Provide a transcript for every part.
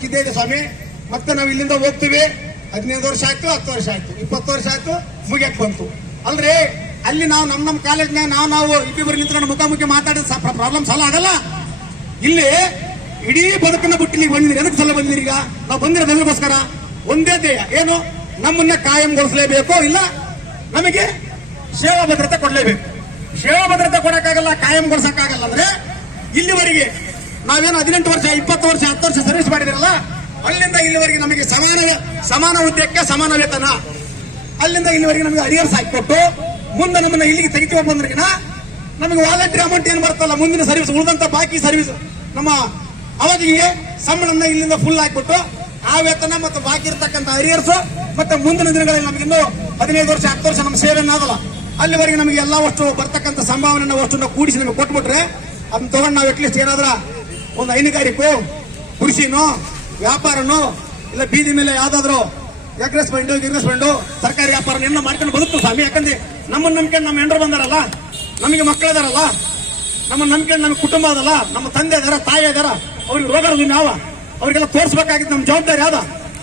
ಬದುಕಿದ್ದೇ ಇದೆ ಸ್ವಾಮಿ. ಮತ್ತೆ ನಾವು ಇಲ್ಲಿಂದ ಹೋಗ್ತೀವಿ. 15 ವರ್ಷ ಆಯ್ತು, 10 ವರ್ಷ ಆಯ್ತು, 20 ವರ್ಷ ಆಯ್ತು, ಮುಗಿಯಕ್ ಬಂತು ಅಲ್ರಿ. ಅಲ್ಲಿ ನಾವು ನಮ್ಮ ಕಾಲೇಜ್ನಾಗ ನಾವು ಇಬ್ಬರು ನಿಂತ್ಕೊಂಡು ಮುಖಾಮುಖಿ ಮಾತಾಡಿದ ಪ್ರಾಬ್ಲಮ್ ಸಾಲ್ವ್ ಆಗಲ್ಲ. ಇಲ್ಲಿ ಇಡೀ ಬದುಕನ್ನ ಬಿಟ್ಟು ನೀವು ಬಂದಿದ್ದೀರಿ. ಎದಕ್ಕೆ ಸಲ ಬಂದಿದ್ದೀರಿ? ಈಗ ನಾವು ಬಂದಿರೋದಕ್ಕೋಸ್ಕರ ಒಂದೇ ಧ್ಯೇಯ, ಏನು? ನಮ್ಮನ್ನ ಕಾಯಂಗೊಳಿಸಲೇಬೇಕು, ಇಲ್ಲ ನಮಗೆ ಸೇವಾ ಭದ್ರತೆ ಕೊಡಲೇಬೇಕು. ಸೇವಾ ಭದ್ರತೆ ಕೊಡಕ್ಕಾಗಲ್ಲ, ಕಾಯಂಗೊಳಿಸಕ್ಕಾಗಲ್ಲ ಅಂದ್ರೆ ಇಲ್ಲಿವರೆಗೆ ನಾವೇನು 18 ವರ್ಷ, 20 ವರ್ಷ, 10 ವರ್ಷ ಸರ್ವಿಸ್ ಮಾಡಿದಿರಲ್ಲ, ಅಲ್ಲಿಂದ ಇಲ್ಲಿವರೆಗೆ ನಮಗೆ ಸಮಾನ ಹುದ್ದೆಗೆ ಸಮಾನ ವೇತನ, ಅಲ್ಲಿಂದ ಇಲ್ಲಿವರೆಗೆ ನಮಗೆ ಅರಿಯರ್ಸ್ ಹಾಕಿಕೊಟ್ಟು ಮುಂದೆ ನಮ್ಮನ್ನ ಇಲ್ಲಿಗೆ ತೆಗಿತೀವಿ ಬಂದ್ರಿಗಿನ ನಮಗೆ ವಾಲಂಟರಿ ಅಮೌಂಟ್ ಏನು ಬರ್ತಲ್ಲ, ಮುಂದಿನ ಸರ್ವಿಸ್ ಉಳಿದಂತ ಬಾಕಿ ಸರ್ವಿಸ್ ನಮ್ಮ ಅವಧಿಗೆ ಸಂಬಳನ್ನ ಇಲ್ಲಿಂದ ಫುಲ್ ಹಾಕಿಬಿಟ್ಟು ಆ ವೇತನ ಮತ್ತು ಬಾಕಿ ಇರ್ತಕ್ಕಂಥ ಅರಿಯರ್ಸ್ ಮತ್ತೆ ಮುಂದಿನ ದಿನಗಳಲ್ಲಿ ನಮಗೆ ಇನ್ನೂ 15 ವರ್ಷ, 10 ವರ್ಷ ನಮ್ಮ ಸೇವೆಯನ್ನಾಗಲ್ಲ, ಅಲ್ಲಿವರೆಗೆ ನಮಗೆ ಎಲ್ಲ ಅಷ್ಟು ಬರ್ತಕ್ಕಂಥ ಸಂಭಾವನೆ ಅಷ್ಟು ಕೂಡಿಸಿ ನಮಗೆ ಕೊಟ್ಬಿಟ್ರೆ ಅದನ್ನ ತಗೊಂಡು ನಾವು ಅಟ್ಲೀಸ್ಟ್ ಏನಾದ್ರ ಒಂದು ಹೈನುಗಾರಿಕೋ, ಕೃಷಿನೋ, ವ್ಯಾಪಾರನೋ, ಇಲ್ಲ ಬೀದಿ ಮೇಲೆ ಯಾವ್ದಾದ್ರು ಗಿರ್ರೆಸ್ಮೆಂಟು ಸರ್ಕಾರಿ ವ್ಯಾಪಾರ ಎಲ್ಲ ಮಾಡ್ಕೊಂಡು ಬದುಕು ಸ್ವಾಮಿ. ಯಾಕಂದ್ರೆ ನಮ್ಮನ್ನ ನಂಬಿಕೊಂಡು ನಮ್ಮ ಹೆಂಡ್ರು ಬಂದಾರಲ್ಲ, ನಮಗೆ ಮಕ್ಕಳಿದಾರಲ್ಲ, ನಮ್ಮನ್ನ ನಂಬಿಕೊಂಡು ನಮಗೆ ಕುಟುಂಬ ಅದಲ್ಲ, ನಮ್ಮ ತಂದೆ ಇದಾರ, ತಾಯಿ ಇದಾರ, ಅವ್ರಿಗೆ ರೋಗ ಯಾವ ಅವ್ರಿಗೆಲ್ಲ ತೋರಿಸ್ಬೇಕಾಗಿತ್ತು ನಮ್ಮ ಜವಾಬ್ದಾರಿ ಯಾವ್ದ.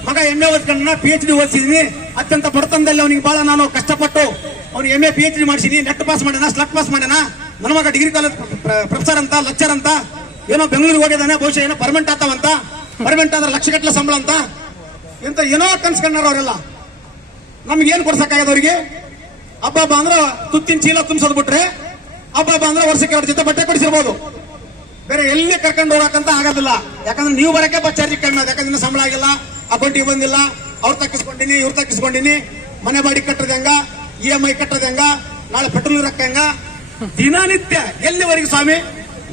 ಮಗ MA ಓದ್ಕೊಂಡ, PhD ಓದಿಸಿದೀನಿ, ಅತ್ಯಂತ ಬಡತನದಲ್ಲಿ ಅವನಿಗೆ ಬಹಳ ನಾನು ಕಷ್ಟಪಟ್ಟು ಅವ್ನು MA PhD ಮಾಡಿಸಿದೀನಿ, ನೆಟ್ ಪಾಸ್ ಮಾಡ್ಯಾನ, ಸ್ಲಟ್ ಪಾಸ್ ಮಾಡ್ಯಾನ, ನನ್ನ ಮಗ ಡಿಗ್ರಿ ಕಾಲೇಜ್ ಪ್ರೊಫೆಸರ್ ಅಂತ, ಲೆಕ್ಚರ್ ಅಂತ, ಏನೋ ಬೆಂಗಳೂರಿಗೆ ಹೋಗಿದ್ದಾನೆ, ಬಹುಶಃ ಏನೋ ಪರ್ಮನೆಂಟ್ ಆತಾವಂತ, ಪರ್ಮನೆಂಟ್ ಆದ್ರೆ ಲಕ್ಷಗಟ್ಟಲೆ ಸಂಬಳ ಅಂತ, ಎಂತ ಏನೋ ಕನ್ಸ್ಕೊಂಡಾರ ಅವರೆಲ್ಲ. ನಮ್ಗೆ ಏನ್ ಕೊಡ್ಸಕ್ಕಾಗದ ಅವ್ರಿಗೆ? ಹಬ್ಬ ಅಂದ್ರೆ ತುತ್ತಿನ ಚೀಲ ತುಂಬಿಸೋದ್ ಬಿಟ್ರೆ, ಹಬ್ಬ ಅಂದ್ರೆ ವರ್ಷಕ್ಕೆ 2 ಜೊತೆ ಬಟ್ಟೆ ಕೊಡಿಸಿರ್ಬೋದು, ಬೇರೆ ಎಲ್ಲಿ ಕರ್ಕೊಂಡು ಹೋಗಕ್ಕಂತ ಆಗೋದಿಲ್ಲ. ಯಾಕಂದ್ರೆ ನೀವು ಬರಕ್ಕೆ ಬಸ್ ಚಾರ್ಜ್ ಕಮ್ಮಿ ಆದ, ಯಾಕಂದ್ರೆ ಸಂಬಳ ಆಗಿಲ್ಲ, ಅಕೌಂಟಿಗೆ ಬಂದಿಲ್ಲ, ಅವ್ರು ತಕ್ಕಿಸ್ಕೊಂಡಿನಿ, ಇವ್ರು ತಕ್ಕಿಸ್ಕೊಂಡಿನಿ, ಮನೆ ಬಾಡಿ ಕಟ್ಟದ ಹೆಂಗ, EMI ಕಟ್ಟದ ಹೆಂಗ, ನಾಳೆ ಪೆಟ್ರೋಲ್ ರೊಕ್ಕ ಹೆಂಗ, ದಿನನಿತ್ಯ ಎಲ್ಲಿವರೆಗೆ ಸ್ವಾಮಿ?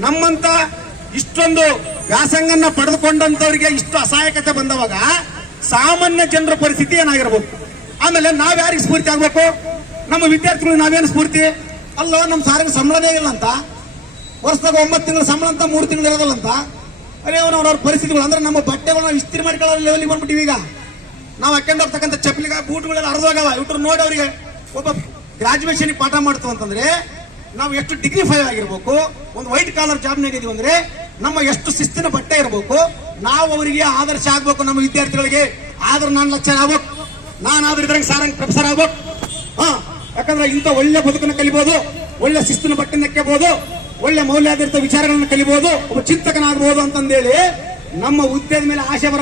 ನಮ್ಮಂತ ಇಷ್ಟೊಂದು ವ್ಯಾಸಂಗನ್ನ ಪಡೆದುಕೊಂಡಂತವರಿಗೆ ಇಷ್ಟು ಅಸಹಾಯಕತೆ ಬಂದವಾಗ ಸಾಮಾನ್ಯ ಜನರ ಪರಿಸ್ಥಿತಿ ಏನಾಗಿರ್ಬೇಕು? ಆಮೇಲೆ ನಾವ್ ಯಾರಿಗೆ ಸ್ಫೂರ್ತಿ ಆಗ್ಬೇಕು? ನಮ್ಮ ವಿದ್ಯಾರ್ಥಿಗಳು ನಾವೇನು ಸ್ಫೂರ್ತಿ? ಅಲ್ಲ, ನಮ್ಮ ಸಾರಿಗೆ ಸಂಬಳನೇ ಇಲ್ಲ ಅಂತ, ವರ್ಷದಾಗ 9 ತಿಂಗಳ ಸಂಬಳ ಅಂತ 3 ತಿಂಗಳು ಇರೋದಲ್ಲ ಅಂತ. ಅದೇ ಅವ್ರ ಪರಿಸ್ಥಿತಿಗಳು ಅಂದ್ರೆ ನಮ್ಮ ಬಟ್ಟೆಗಳನ್ನ ಇಸ್ತ್ರಿ ಮಾಡ್ಕೊಳ್ಳೋ ಲೆವೆಲ್ಗೆ ಬಂದ್ಬಿಟ್ಟಿವಿ. ಈಗ ನಾವು ಹಾಕೊಂಡು ಹೋಗ್ತಕ್ಕಂಥ ಚಪ್ಪಲಿಗ ಬೂಟ್ಗಳೆಲ್ಲ ಹರಿದೋಗವ. ಇವ್ರು ನೋಡಿ ಅವರಿಗೆ ಒಬ್ಬ ಗ್ರಾಜುಯೇಷನ್ ಪಾಠ ಮಾಡ್ತು ಅಂತಂದ್ರೆ ನಾವು ಎಷ್ಟು ಡಿಗ್ನಿಫೈ ಆಗಿರ್ಬೇಕು, ಒಂದು ವೈಟ್ ಕಾಲರ್ ಜಾಬ್ನಾಗ ಇದೀವಿ ಅಂದ್ರೆ ನಮ್ಮ ಎಷ್ಟು ಶಿಸ್ತಿನ ಬಟ್ಟೆ ಇರಬೇಕು, ನಾವು ಅವರಿಗೆ ಆದರ್ಶ ಆಗ್ಬೇಕು. ನಮ್ಮ ವಿದ್ಯಾರ್ಥಿಗಳಿಗೆ ಆದ್ರೆ ನಾನು ಲೆಕ್ಚರ್ ಆಗ್ಬೇಕು, ನಾನಾದ್ರೂ ಇದ್ರಾಗ ಸಾರಂಗ್ ಪ್ರೊಫೆಸರ್ ಆಗ್ಬೇಕು. ಯಾಕಂದ್ರೆ ಇಂಥ ಒಳ್ಳೆ ಬದುಕನ್ನು ಕಲಿಬಹುದು, ಒಳ್ಳೆ ಶಿಸ್ತಿನ ಬಟ್ಟೆನ ಕೆಬಹುದು, ಒಳ್ಳೆ ಮೌಲ್ಯಾಧಾರಿತ ವಿಚಾರಗಳನ್ನ ಕಲಿಬಹುದು, ಒಬ್ಬ ಚಿಂತಕನಾಗಬಹುದು ಅಂತಂದೇಳಿ ನಮ್ಮ ಹುದ್ದೆದ ಮೇಲೆ ಆಶೆ